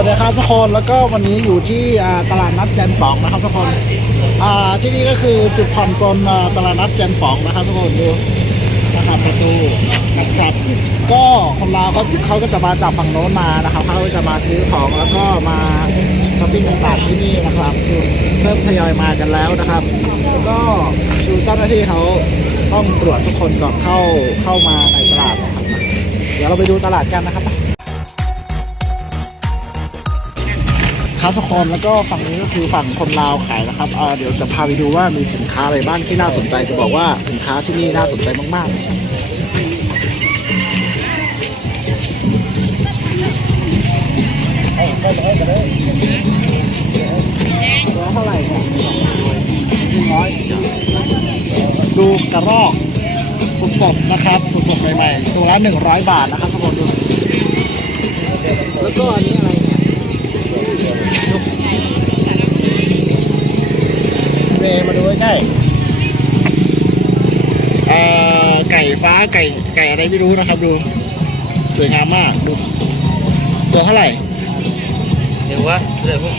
วัสดีครับทุกคนแล้วก็วันนี้อยู่ที่ตลาดนัดแจมป๋องนะครับทุกคนที่นี่ก็คือจุดผ่อนปลนตลาดนัดแจมป๋องนะครับทุกคนดูนะครับประตูนะครับก็คนลาเขาเขาก็จะมาจากฝั่งโน้นมานะครับเขาจะมาซื้อของแล้วก็มาช้อปปิ้งต่างๆที่นี่นะครับคือเริ่มทยอยมากันแล้วนะครับแล้วก็ดูเจ้าหน้าที่เขาต้องตรวจทุกคนก่อนเข้าเข้ามาในตลาดนะครับเดี๋ยวเราไปดูตลาดกันนะครับ ครับทุกคนแล้วก็ฝั่งนี้ก็คือฝั่งคนลาวขายนะครับเเดี๋ยวจะพาไปดูว่ามีสินค้าอะไรบ้างที่น่าสนใจจะบอกว่าสินค้าที่นี่น่าสนใจมากๆตัวเท่าไหร่หนึ่งร้อยดูกระรอกสดๆนะครับสดๆใหม่ๆตัวละหนึ่งร้อยบาทนะครับทุกคนดูแล้วก็อันนี้อะไร เมย์มาดูใกล้เอ่อไก่ฟ้าไก่ไก่อะไรไม่รู้นะครับ ดูสวยงามมากดูตัวเท่าไหร่เดี๋ยววะเดี๋ยวพวก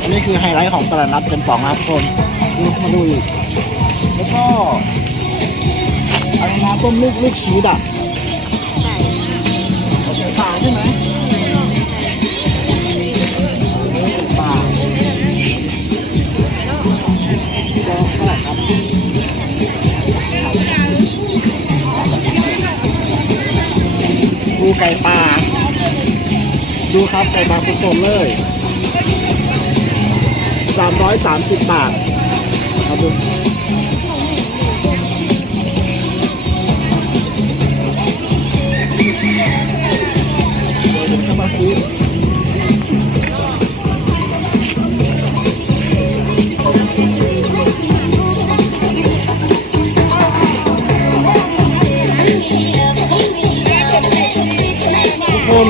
อันนี้คือไฮไลท์ของตลาดนัดเป็นป่องนะครับทุกคนดูมาดูอีกแล้วก็ อะไรนะต้มลูกลูกชีสอะปลาใช่ไหมปลาตัวเท่าไหร่ครับดูไก่ปลาดูครับไก่ปลาสดๆเลย 330 บาทครับดู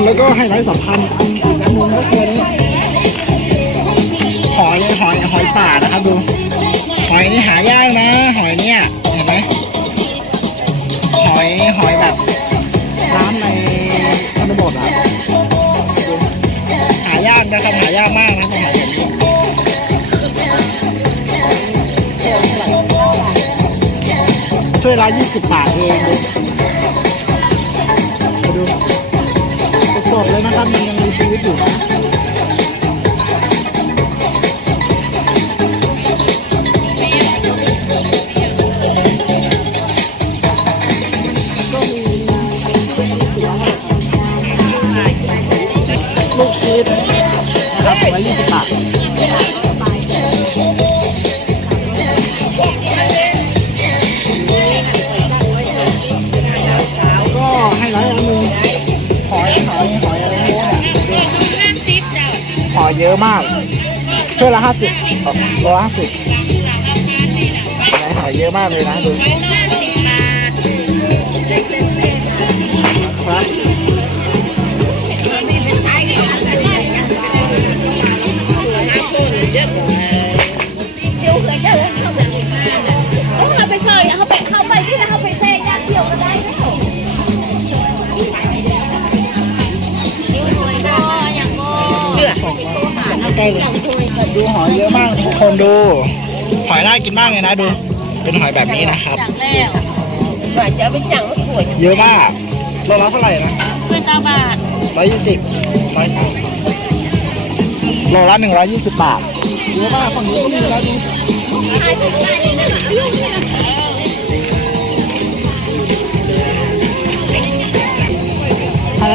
แล้วก็ไฮไลท์สำคัญอันธ์อัน วยละยี่สิบบาทเองดูดูสดเลยนะครับมันยังมีชีวิตอยู่นะ อยเยอะมากเพื่าละห้าสิบร้อยห้าสิบขายเยอะมากเลยนะดูครับ ใกล้เลยดูหอยเยอะมากทุกคนดู หอยน่ากินมากเลยนะดู เป็นหอยแบบนี้นะครับอย่างแล้วว่าจะเอาไปจังมะกรูดเยอะมากโลละเท่าไหร่นะเพื่อซาบาทร้อยยี่สิบร้อยสามโลละหนึ่งร้อยยี่สิบบาทเยอะมากฝั่งนี้ก็มีแล้วดูไฮไล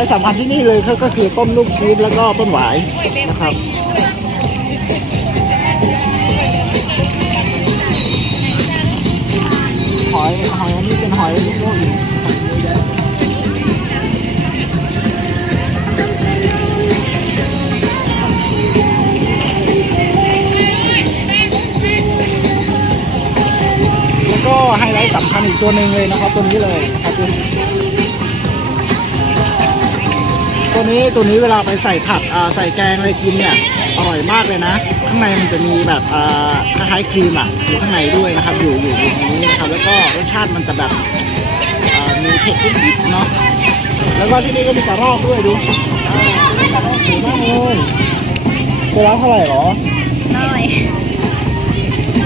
ท์สำคัญที่นี่เลยก็ก็คือต้มลูกชีสแล้วก็ต้นหวายนะครับหอยหอยอันนี้เป็นหอยลูกโลกอีกแล้วก็ไฮไลท์สำคัญอีกตัวหนึ่งเลยนะครับตัวนี้เลยนะครับ ตัวตัวนี้ตัวนี้เวลาไปใส่ผัดอ่าใส่แกงอะไรกินเนี่ยอร่อยมากเลยนะขข้างในมันจะมีแบบอ่าคล้ายๆครีมอะอยู่ข้างในด้วยนะครับอยู่อยู่อยู่ตรงนี้นะครับแล้วก็รสชาติมันจะแบบอ่ามีเผ็ดนิดๆเนาะแล้วก็ที่นี่ก็มีกระรอกด้วยดูอ่ากระรอกสวยมากเลยตัวละเท่าไหร่หรอน้อย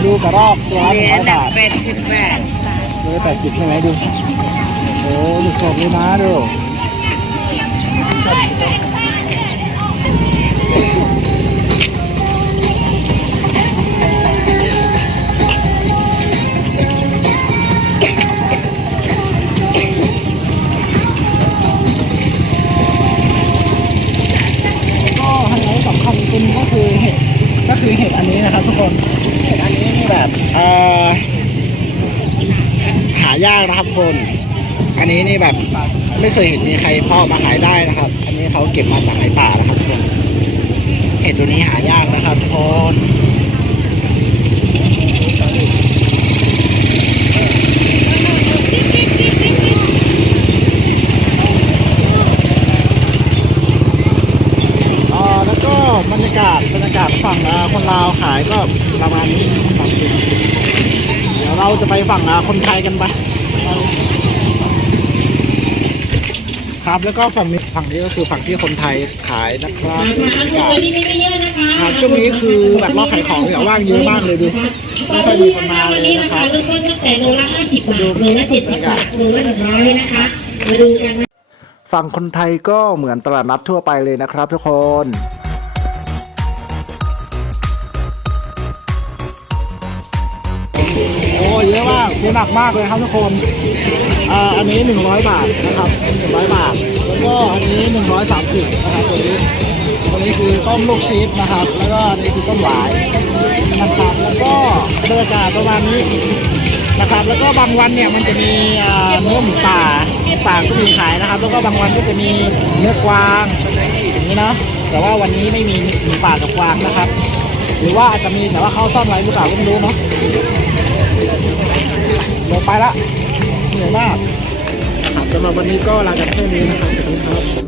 ดูกระรอกตัวละหนึ่งร้อยบาทแปดสิบแปดตัวละแปดสิบใช่ไหมดูโอ้ดูสดเลยนะดูก็ไฮไลท์สำ คือเห็ดก็คือเห็ดอันนี้นะครับทุกคน เห็ดอันนี้นี่แบบหายากนะครับคน อันนี้นี่แบบไม่เคยเห็นมีใครพาะมาขายได้นะครับ อันนี้เขาเก็บมาจากในป่านะครับทุกคนเห็ดตัวนี้หายากนะครับทุกคนอ่าแล้วก็บรรยากาศบรรยากาศฝั่งคนลาวขายก็ประมาณนี้เดี๋ยวเราจะไปฝั่งคนไทยกันไป ครับ แล้วก็ฝั่งนี้ฝั่งนี้ก็คือฝั่งที่คนไทยขายนะครับครับช่วงนี้คือแบบรอบขายของเนี่ยว่างเยอะมากเลยดูไม่ค่อยมีคนมาเลยนะครับเริ่มต้นตั้งแต่โลละ50บาทโลละ70บาทโลละ100นะคะมาดูกันนะฝั่งคนไทยก็เหมือนตลาดนัดทั่วไปเลยนะครับทุกคน เยอะมากเยอะหนักมากเลยครับทุกคนอันนี้ 100 บาทนะครับ100 บาท แล้วก็อันนี้ 130นะครับตัวนี้ตัวนี้คือต้มลูกชีสนะครับ แล้วก็อันนี้คือต้มหวายนะครับแล้วก็บรรยากาศประมาณนี้นะครับ แล้วก็บางวันเนี่ยมันจะมีเนื้อหมูป่าหมูป่าก็มีขายนะครับ แล้วก็บางวันก็จะมีเนื้อกวางอย่างนี้เนาะแต่ว่าวันนี้ไม่มีหมูป่ากับกวางนะครับ หรือว่าอาจจะมีแต่ว่าเขาซ่อนไว้หรือเปล่าก็ไม่รู้เนาะ ลงไปละเหนื่อยมากครับสำหรับวันนี้ก็ลากันแค่นี้นะครับสวัสดีครับ